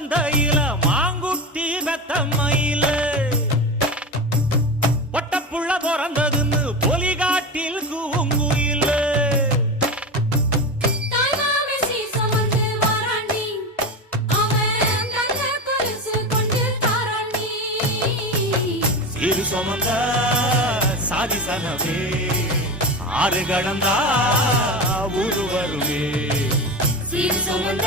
மந்தையில மாங்குட்டி வெத்தம்மையில பொட்டப்புள்ள பிறந்ததுன்னு பொலிகாட்டில் கூங்குயில சீரு சுமந்த சாதிசனவே ஆறு கடந்தா ஊரு வருவே சீர் சுமந்த